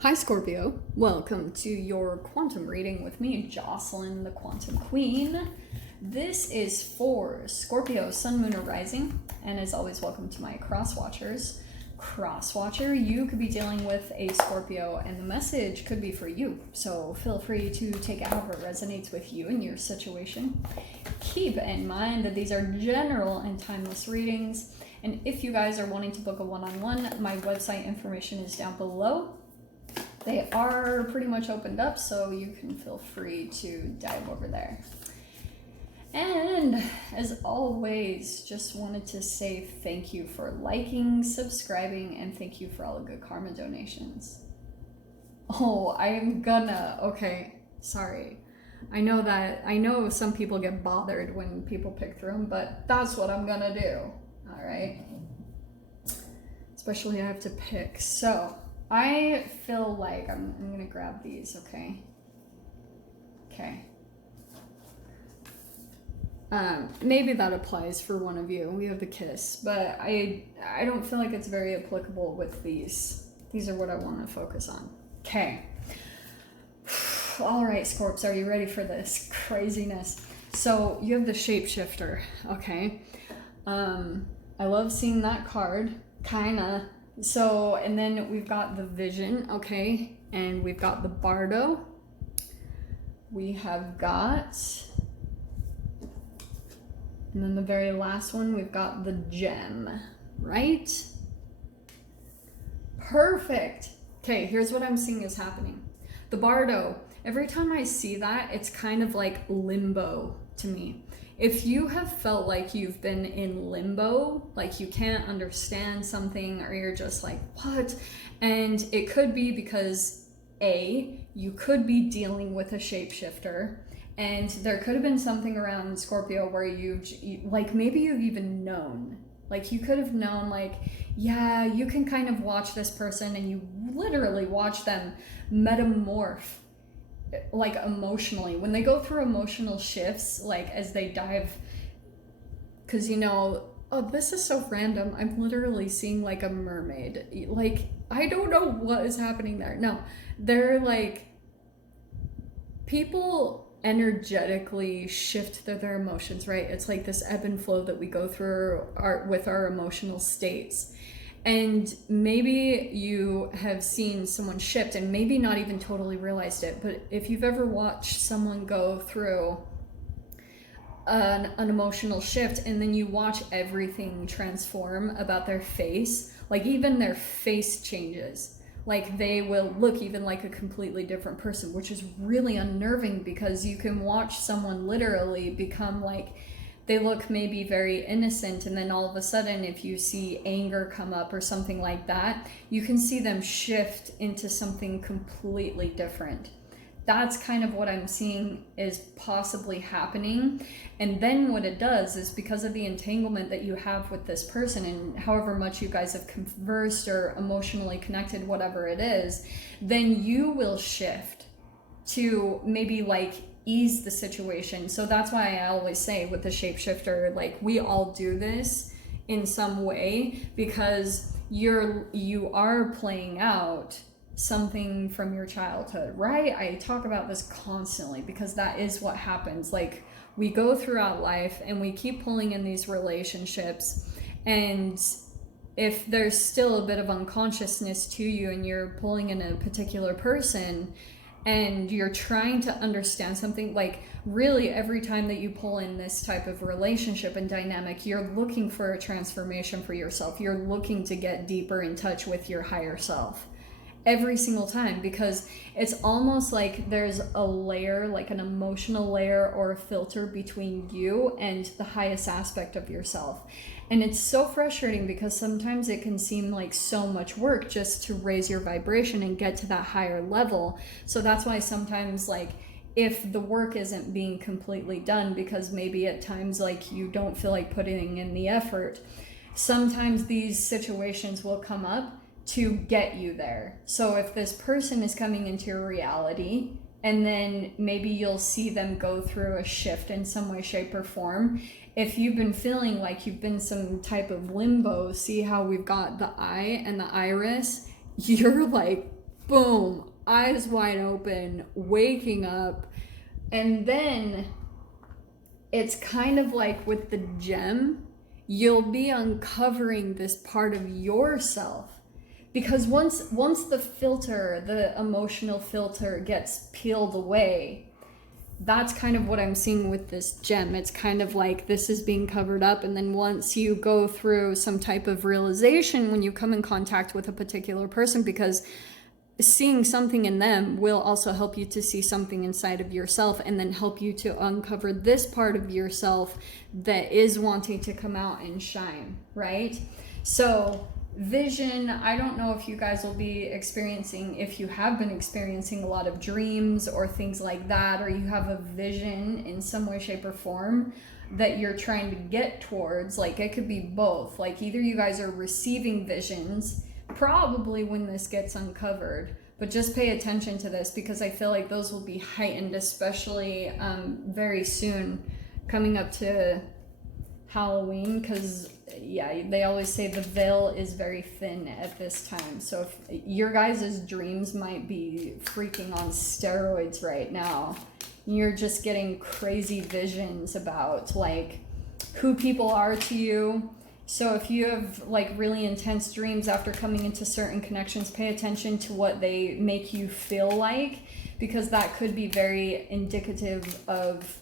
Hi Scorpio, welcome to your quantum reading with me, Jocelyn, the Quantum Queen. This is for Scorpio, Sun, Moon, or Rising, and as always, welcome to my cross-watchers. Cross-watcher, you could be dealing with a Scorpio, and the message could be for you, so feel free to take it however it resonates with you and your situation. Keep in mind that these are general and timeless readings, and if you guys are wanting to book a one-on-one, my website information is down below. They are pretty much opened up, so you can feel free to dive over there. And as always, just wanted to say thank you for liking, subscribing, and thank you for all the good karma donations. Oh, okay, sorry. I know some people get bothered when people pick through them, but that's what I'm gonna do, all right? Especially I have to pick, so I feel like I'm gonna grab these, okay? Okay. Maybe that applies for one of you. We have the kiss, but I don't feel like it's very applicable with these. These are what I want to focus on. Okay. All right, Scorps, are you ready for this craziness? So you have the shapeshifter, okay? I love seeing that card, kinda. So, and then we've got the Vision, okay? And we've got the Bardo. We have got, and then the very last one, we've got the Gem, right? Perfect. Okay, here's what I'm seeing is happening. The Bardo, every time I see that, it's kind of like limbo to me. If you have felt like you've been in limbo, like you can't understand something or you're just like, what? And it could be because you could be dealing with a shapeshifter, and there could have been something around Scorpio where maybe you've even known. Like you could have known, like, yeah, you can kind of watch this person and you literally watch them metamorph, like emotionally, when they go through emotional shifts, like as they dive, because oh, this is so random, I'm literally seeing like a mermaid, like I don't know what is happening there. No, they're like, people energetically shift their emotions, right? It's like this ebb and flow that we go through with our emotional states. And maybe you have seen someone shift and maybe not even totally realized it, but if you've ever watched someone go through an emotional shift and then you watch everything transform about their face, like even their face changes, like they will look even like a completely different person, which is really unnerving because you can watch someone literally become like, they look maybe very innocent, and then all of a sudden if you see anger come up or something like that, you can see them shift into something completely different. That's kind of what I'm seeing is possibly happening. And then what it does is, because of the entanglement that you have with this person and however much you guys have conversed or emotionally connected, whatever it is, then you will shift to maybe like ease the situation. So that's why I always say with the shapeshifter, like we all do this in some way because you are playing out something from your childhood, right? I talk about this constantly because that is what happens. Like we go throughout life and we keep pulling in these relationships, and if there's still a bit of unconsciousness to you and you're pulling in a particular person and you're trying to understand something, like really every time that you pull in this type of relationship and dynamic, you're looking for a transformation for yourself. You're looking to get deeper in touch with your higher self every single time, because it's almost like there's a layer, like an emotional layer or a filter between you and the highest aspect of yourself. And it's so frustrating because sometimes it can seem like so much work just to raise your vibration and get to that higher level. So that's why sometimes, like, if the work isn't being completely done because maybe at times like you don't feel like putting in the effort, sometimes these situations will come up to get you there. So if this person is coming into your reality and then maybe you'll see them go through a shift in some way, shape, or form, if you've been feeling like you've been some type of limbo, see how we've got the eye and the iris? You're like boom, eyes wide open, waking up. And then it's kind of like with the gem, you'll be uncovering this part of yourself. Because once the filter, the emotional filter gets peeled away, that's kind of what I'm seeing with this gem. It's kind of like this is being covered up, and then once you go through some type of realization when you come in contact with a particular person, because seeing something in them will also help you to see something inside of yourself, and then help you to uncover this part of yourself that is wanting to come out and shine, right? So vision, I don't know if you guys will be experiencing, if you have been experiencing a lot of dreams or things like that, or you have a vision in some way, shape, or form that you're trying to get towards. Like, it could be both. Like, either you guys are receiving visions, probably when this gets uncovered, but just pay attention to this, because I feel like those will be heightened, especially very soon, coming up to Halloween, because yeah, they always say the veil is very thin at this time. So if your guys' dreams might be freaking on steroids right now, you're just getting crazy visions about like who people are to you. So if you have like really intense dreams after coming into certain connections, pay attention to what they make you feel like, because that could be very indicative of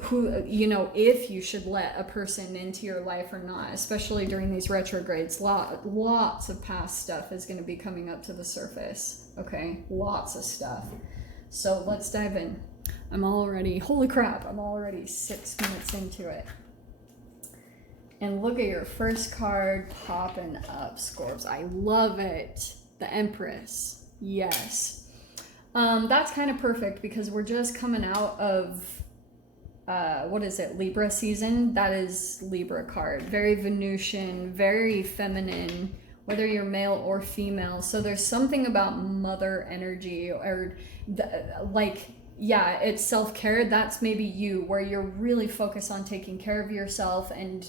who, you know, if you should let a person into your life or not, especially during these retrogrades. Lots of past stuff is going to be coming up to the surface. Okay, lots of stuff. So let's dive in. Holy crap, I'm already 6 minutes into it. And look at your first card popping up, Scorps. I love it. The Empress. Yes. That's kind of perfect, because we're just coming out of Libra season. That is Libra card. Very Venusian, very feminine, whether you're male or female. So there's something about mother energy, or it's self-care. That's maybe you, where you're really focused on taking care of yourself and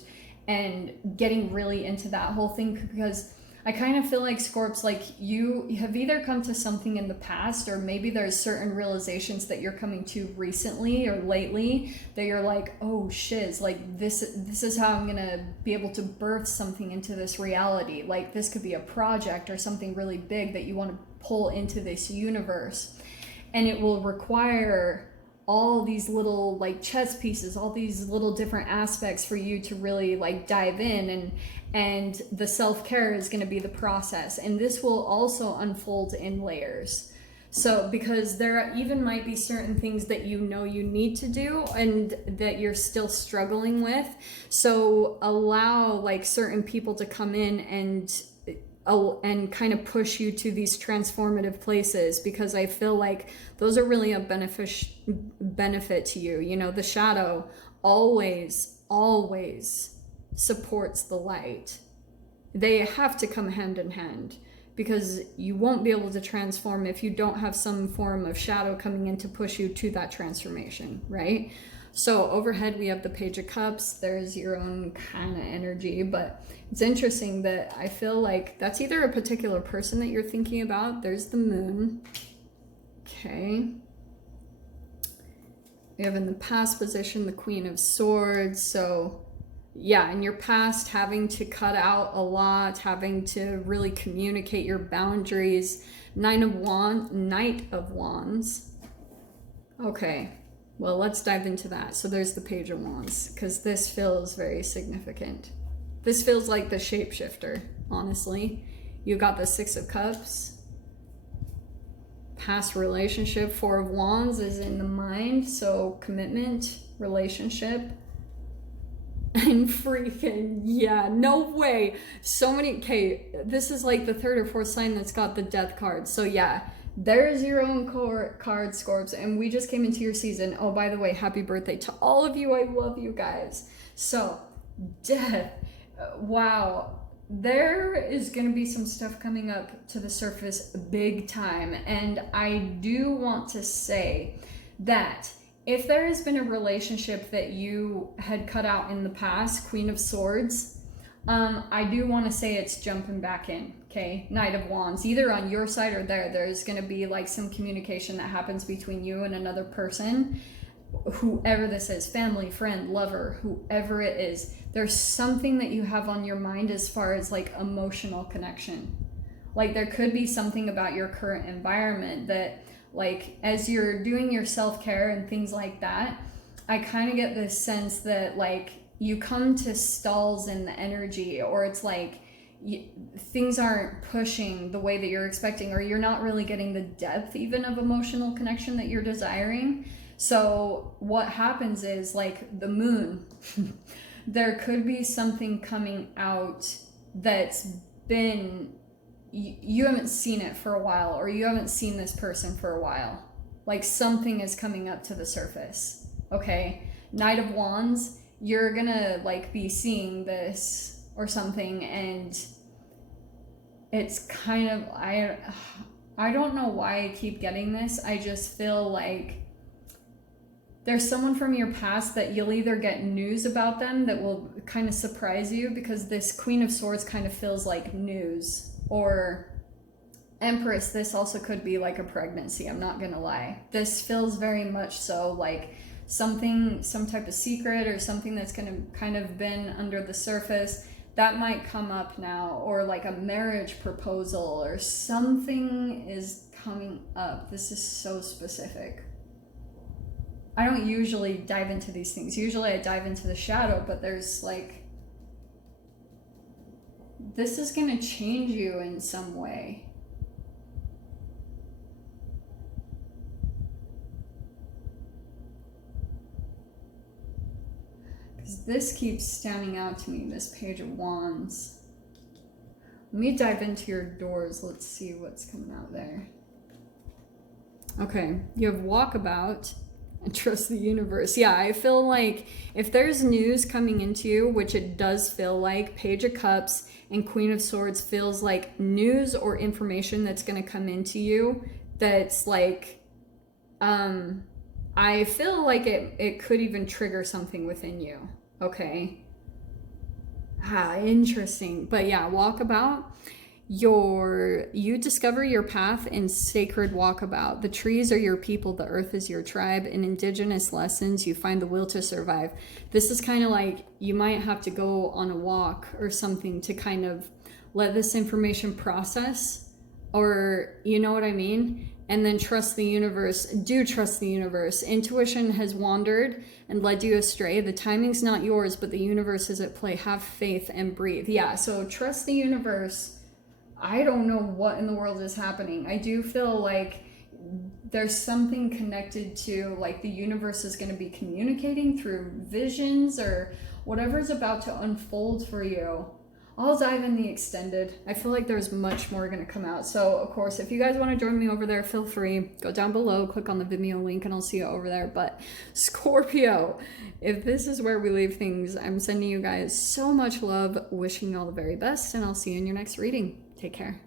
getting really into that whole thing, because I kind of feel like, Scorps, like you have either come to something in the past, or maybe there's certain realizations that you're coming to recently or lately that you're like, oh shiz, like this is how I'm gonna be able to birth something into this reality. Like, this could be a project or something really big that you want to pull into this universe, and it will require all these little like chess pieces, all these little different aspects for you to really like dive in, and the self-care is going to be the process, and this will also unfold in layers. So because there even might be certain things that you know you need to do and that you're still struggling with, so allow like certain people to come in and kind of push you to these transformative places, because I feel like those are really a benefit to you. You know, the shadow always supports the light. They have to come hand in hand, because you won't be able to transform if you don't have some form of shadow coming in to push you to that transformation, right? So overhead we have the Page of Cups. There's your own kind of energy, but it's interesting that I feel like that's either a particular person that you're thinking about. There's the Moon. Okay. We have in the past position the Queen of Swords. So yeah, in your past, having to cut out a lot, having to really communicate your boundaries. Knight of Wands. Okay. Well, let's dive into that. So there's the Page of Wands, because this feels very significant. This feels like the shapeshifter, honestly. You got the Six of Cups. Past relationship. Four of Wands is in the mind, so commitment, relationship. And freaking, yeah, no way. So many, okay, this is like the third or fourth sign that's got the Death card. So yeah, there's your own card, Scorps, and we just came into your season. Oh, by the way, happy birthday to all of you. I love you guys. So, Death, wow. There is going to be some stuff coming up to the surface big time, and I do want to say that if there has been a relationship that you had cut out in the past, Queen of Swords, I do want to say it's jumping back in, Okay, Knight of Wands, either on your side or there's going to be like some communication that happens between you and another person, whoever this is, family, friend, lover, whoever it is. There's something that you have on your mind as far as like emotional connection. Like there could be something about your current environment that, like, as you're doing your self-care and things like that, I kind of get this sense that like you come to stalls in the energy, or it's like things aren't pushing the way that you're expecting, or you're not really getting the depth even of emotional connection that you're desiring. So what happens is, like the moon, there could be something coming out that's been, you haven't seen it for a while, or you haven't seen this person for a while. Like something is coming up to the surface. Okay, Knight of Wands, you're gonna like be seeing this or something, and it's kind of, I don't know why I keep getting this. I just feel like there's someone from your past that you'll either get news about them that will kind of surprise you, because this Queen of Swords kind of feels like news. Or Empress, this also could be like a pregnancy, I'm not gonna lie. This feels very much so like something, some type of secret or something that's gonna kind of been under the surface that might come up now, or like a marriage proposal or something is coming up. This is so specific. I don't usually dive into these things. Usually I dive into the shadow, but there's like, this is going to change you in some way. Because this keeps standing out to me, this Page of Wands. Let me dive into your doors. Let's see what's coming out there. Okay, you have Walkabout and Trust the Universe. Yeah, I feel like if there's news coming into you, which it does feel like, Page of Cups and Queen of Swords feels like news or information that's going to come into you that's like, I feel like it could even trigger something within you. Okay. Interesting. But yeah, Walkabout. You discover your path in sacred walkabout. The trees are your people, the earth is your tribe. In indigenous lessons, you find the will to survive. This is kind of like you might have to go on a walk or something to kind of let this information process, or you know what I mean? And then trust the universe. Do trust the universe. Intuition has wandered and led you astray. The timing's not yours, but the universe is at play. Have faith and breathe. Yeah, so trust the universe. I don't know what in the world is happening. I do feel like there's something connected to, like, the universe is going to be communicating through visions or whatever's about to unfold for you. I'll dive in the extended. I feel like there's much more going to come out. So, of course, if you guys want to join me over there, feel free. Go down below, click on the Vimeo link, and I'll see you over there. But Scorpio, if this is where we leave things, I'm sending you guys so much love, wishing you all the very best, and I'll see you in your next reading. Take care.